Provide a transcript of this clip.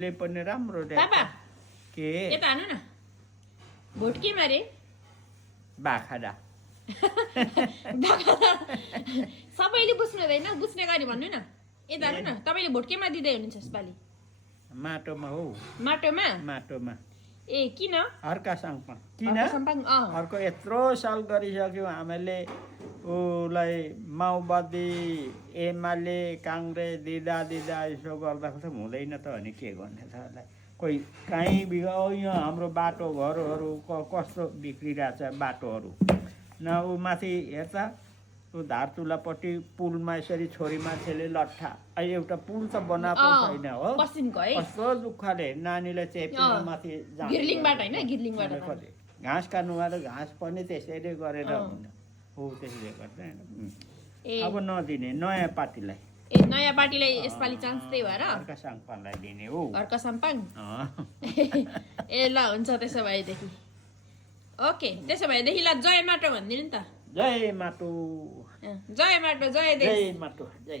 ले पनि राम्रो पापा के यता हानु न भोट केमा रे बाखडा सबैले बुझ्नु हुँदैन बुझ्ने गरी भन्नु न यता हानु न तपाईले भोट केमा दिँदै हुनुहुन्छ यसपालि माटोमा हो माटोमा माटोमा ए किन हर्का साङपा किन सम्पाङ अर्को यत्रो साल गरिसक्यो हामीले उसलाई माओवादी एमाले काङ्ग्रेस दिँदा यसो गर्दा त हुँदैन त भने के गर्ने त यसलाई कोही कहीँ बिगाउ यहाँ हाम्रो बाटो घरहरू कस्तो बिग्रिरहेछ बाटोहरू न ऊ माथि हेर्छ ऊ धारतुलापट्टि पुलमा यसरी छोरी मान्छेले लट्ठा अहिले एउटा पुल त बनाएको छैन हो कस्तो दुःखले नानीलाई चेपेर माथि गिर्लिङबाट हैन गिर्लिङबाट घाँस काट्नु गएर घाँस पनि त्यसैले गरेर हो त्यसले गर्दा अब नदिने नयाँ पार्टीलाई ए नयाँ पार्टीलाई यसपालि चान्स त्यही भएर अर्का साङपाङलाई दिने हो अर्का साङपाङ ए ल हुन्छ त्यसो भएदेखि ओके त्यसो भएदेखि ल जय माटो भनिदिनु नि त जय माटो जय माटो जय देश जय माटो जय